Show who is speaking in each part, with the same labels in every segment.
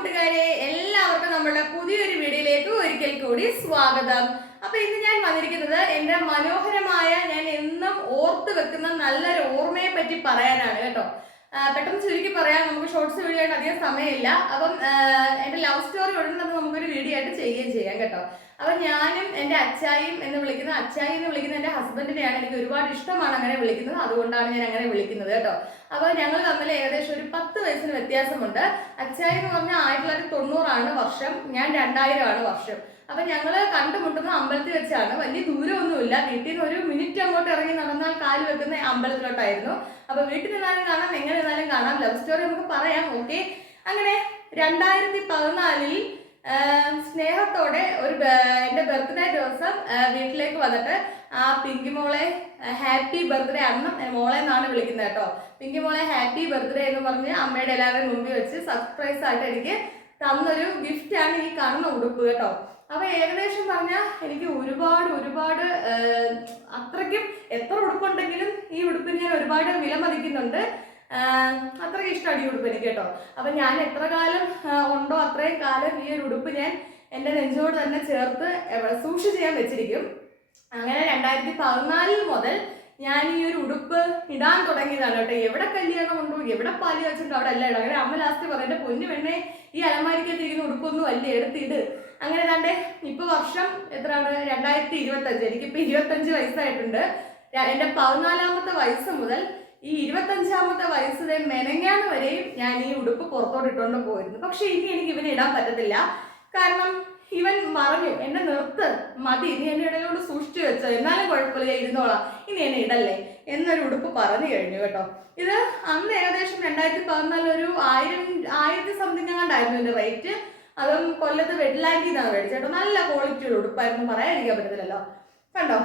Speaker 1: കൂട്ടുകാരെ എല്ലാവർക്കും നമ്മുടെ പുതിയൊരു വീഡിയോയിലേക്ക് ഒരിക്കൽ കൂടി സ്വാഗതം. അപ്പൊ ഇന്ന് ഞാൻ വന്നിരിക്കുന്നത് എന്റെ മനോഹരമായ ഞാൻ എന്നും ഓർത്ത് വെക്കുന്ന നല്ലൊരു ഓർമ്മയെ പറ്റി പറയാനാണ് കേട്ടോ. പെട്ടെന്ന് ചുരുക്കി പറയാം നമുക്ക് ഷോർട്സ് വീഡിയോ ആയിട്ട് അധികം സമയമില്ല. അപ്പം എന്റെ ലവ് സ്റ്റോറി ഉടനെ തന്നെ നമുക്കൊരു വീഡിയോ ആയിട്ട് ചെയ്യുകയും ചെയ്യാം കേട്ടോ. അപ്പൊ ഞാനും എന്റെ അച്ചായും എന്ന് വിളിക്കുന്ന അച്ചായി എന്ന് വിളിക്കുന്ന എന്റെ ഹസ്ബൻഡിനെയാണ് എനിക്ക് ഒരുപാട് ഇഷ്ടമാണ് അങ്ങനെ വിളിക്കുന്നത്. അതുകൊണ്ടാണ് ഞാൻ അങ്ങനെ വിളിക്കുന്നത് കേട്ടോ. അപ്പൊ ഞങ്ങൾ തമ്മിൽ ഏകദേശം ഒരു പത്ത് വയസ്സിന് വ്യത്യാസമുണ്ട്. അച്ചായി എന്ന് പറഞ്ഞാൽ ആയിരത്തി തൊള്ളായിരത്തി തൊണ്ണൂറാണ് വർഷം. ഞാൻ രണ്ടായിരം ആണ് വർഷം. അപ്പൊ ഞങ്ങൾ കണ്ടുമുട്ടുന്ന അമ്പലത്തിൽ വെച്ചാണ്. വലിയ ദൂരമൊന്നുമില്ല. വീട്ടിൽ നിന്ന് ഒരു മിനിറ്റ് അങ്ങോട്ട് ഇറങ്ങി നടന്നാൽ കാൽ വെക്കുന്ന അമ്പലത്തിലോട്ടായിരുന്നു. അപ്പൊ വീട്ടിൽ നിന്നാലും കാണാം എങ്ങനെ നിന്നാലും കാണാം. ലവ് സ്റ്റോറി നമുക്ക് പറയാം ഓക്കെ അങ്ങനെ രണ്ടായിരത്തി പതിനാലിൽ സ്നേഹത്തോടെ ഒരു എന്റെ ബർത്ത്ഡേ ദിവസം വീട്ടിലേക്ക് വന്നിട്ട് ആ പിങ്കി മോളെ ഹാപ്പി ബർത്ത്ഡേ അന്ന് മോളെ എന്നാണ് വിളിക്കുന്നത് കേട്ടോ. പിങ്കി മോളെ ഹാപ്പി ബർത്ത്ഡേ എന്ന് പറഞ്ഞ് അമ്മയുടെ എല്ലാവരും മുമ്പിൽ വെച്ച് സർപ്രൈസ് ആയിട്ട് എനിക്ക് തന്നൊരു ഗിഫ്റ്റ് ആണ് ഈ കാണുന്ന ഉടുപ്പ് കേട്ടോ. അപ്പൊ ഏകദേശം പറഞ്ഞാൽ എനിക്ക് ഒരുപാട് ഒരുപാട് അത്രയ്ക്കും എത്ര ഉടുപ്പുണ്ടെങ്കിലും ഈ ഉടുപ്പിന് ഞാൻ ഒരുപാട് വില മതിക്കുന്നുണ്ട്. അത്രയ്ക്ക് ഇഷ്ടമാണ് ഈ ഉടുപ്പ് എനിക്ക് കേട്ടോ. അപ്പൊ ഞാൻ എത്ര കാലം ഉണ്ടോ അത്രയും കാലം ഈ ഒരു ഉടുപ്പ് ഞാൻ എന്റെ നെഞ്ചോട് തന്നെ ചേർത്ത് സൂക്ഷിച്ച് ഞാൻ വെച്ചിരിക്കും. അങ്ങനെ രണ്ടായിരത്തി പതിനാലിൽ മുതൽ ഞാൻ ഈ ഒരു ഉടുപ്പ് ഇടാൻ തുടങ്ങിയതാണ് കേട്ടോ. എവിടെ കല്യാണം ഉണ്ടോ എവിടെ പാൽ വെച്ചിട്ടുണ്ടോ അവിടെ അല്ല ഇടാം. അങ്ങനെ അമ്മ ലാസ്റ്റ് പറഞ്ഞ പൊന്നു പെണ്ണെ ഈ അലമാരിക്കത്തിരിക്കുന്ന ഉടുപ്പൊന്നും അല്ല എടുത്തിട് അങ്ങനെ ഏതാണ്ട് ഇപ്പൊ വർഷം എത്രയാണ്? രണ്ടായിരത്തി ഇരുപത്തഞ്ച്. എനിക്കിപ്പോ ഇരുപത്തഞ്ച് വയസ്സായിട്ടുണ്ട്. എന്റെ പതിനാലാമത്തെ വയസ്സ് മുതൽ ഈ ഇരുപത്തഞ്ചാമത്തെ വയസ്സിലെ മെനങ്ങാന്ന് വരെയും ഞാൻ ഈ ഉടുപ്പ് പുറത്തോട്ട് ഇട്ടുകൊണ്ട് പോയിരുന്നു. പക്ഷെ ഇനി എനിക്ക് ഇവനെ ഇടാൻ പറ്റത്തില്ല. കാരണം ഇവൻ പറഞ്ഞു എന്നെ നിർത്ത്. മതി നീ എന്നെ ഇടയിലോട്ട് സൂക്ഷിച്ചു വെച്ച. എന്നാലും കുഴപ്പമില്ല ഇരുന്നോളാം. ഇനി എന്നെ ഇടല്ലേ? എന്നൊരു ഉടുപ്പ് പറഞ്ഞു കഴിഞ്ഞു കേട്ടോ. ഇത് അന്ന് ഏകദേശം രണ്ടായിരത്തി പതിനാലൊരു ആയിരം ആയിരത്തി സംതിങ് കണ്ടായിരുന്നു ഇതിന്റെ റേറ്റ് അതും കൊല്ലത്ത് വെഡ്ലാൻഡിൽ നിന്നാണ് മേടിച്ചത് കേട്ടോ. നല്ല ഒരു ഉടുപ്പായിരുന്നു. പറയാതിരിക്കാൻ പറ്റത്തില്ലല്ലോ. കണ്ടോ?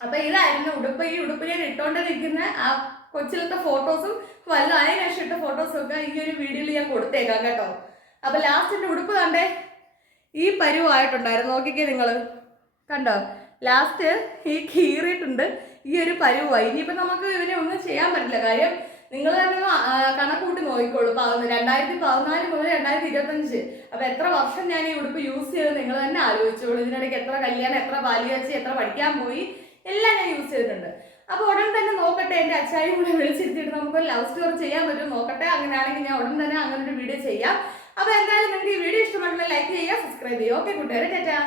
Speaker 1: അപ്പൊ ഇതായിരുന്നു ഉടുപ്പ്. ഈ ഉടുപ്പ് ഞാൻ ഇട്ടോണ്ട് നിൽക്കുന്ന ആ കൊച്ചിലത്തെ ഫോട്ടോസും വല്ല അതിനേഷം ഇട്ട ഫോട്ടോസും ഒക്കെ ഈ ഒരു വീഡിയോയിൽ ഞാൻ കൊടുത്തേക്കാം കേട്ടോ. അപ്പൊ ലാസ്റ്റിന്റെ ഉടുപ്പ് കണ്ടേ? പരുവായിട്ടുണ്ടായിരുന്നു. നോക്കിക്കേ നിങ്ങൾ കണ്ടോ? ലാസ്റ്റ് ഈ കീറിയിട്ടുണ്ട് ഈ ഒരു പരുവായി. ഇനിയിപ്പോൾ നമുക്ക് ഇതിനെ ഒന്നും ചെയ്യാൻ പറ്റില്ല. കാര്യം നിങ്ങൾ തന്നെ കണക്കൂട്ടി നോക്കിക്കോളൂ. പതിനൊന്ന് രണ്ടായിരത്തി പതിനാല് മുതൽ രണ്ടായിരത്തി ഇരുപത്തഞ്ച്. അപ്പൊ എത്ര വർഷം ഞാൻ ഈ ഉടുപ്പ് യൂസ് ചെയ്ത് നിങ്ങൾ തന്നെ ആലോചിച്ചോളൂ. ഇതിനിടയ്ക്ക് എത്ര കല്യാണം എത്ര ബാല്യ വെച്ച് എത്ര പഠിക്കാൻ പോയി എല്ലാം ഞാൻ യൂസ് ചെയ്തിട്ടുണ്ട്. അപ്പോൾ ഉടൻ തന്നെ നോക്കട്ടെ. എന്റെ അച്ചായി കൂടെ വിളിച്ചിരുത്തിയിട്ട് നമുക്ക് ലവ് സ്റ്റോറി ചെയ്യാൻ പറ്റും നോക്കട്ടെ. അങ്ങനെയാണെങ്കിൽ ഞാൻ ഉടൻ തന്നെ അങ്ങനെ ഒരു വീഡിയോ ചെയ്യാം. അപ്പോൾ എന്തായാലും നിങ്ങൾക്ക് ഈ വീഡിയോ ഇഷ്ടപ്പെട്ടെങ്കിൽ ലൈക്ക് ചെയ്യുക സബ്സ്ക്രൈബ് ചെയ്യുക. ഓക്കെ കൂട്ടുകാരെ ചേച്ചാ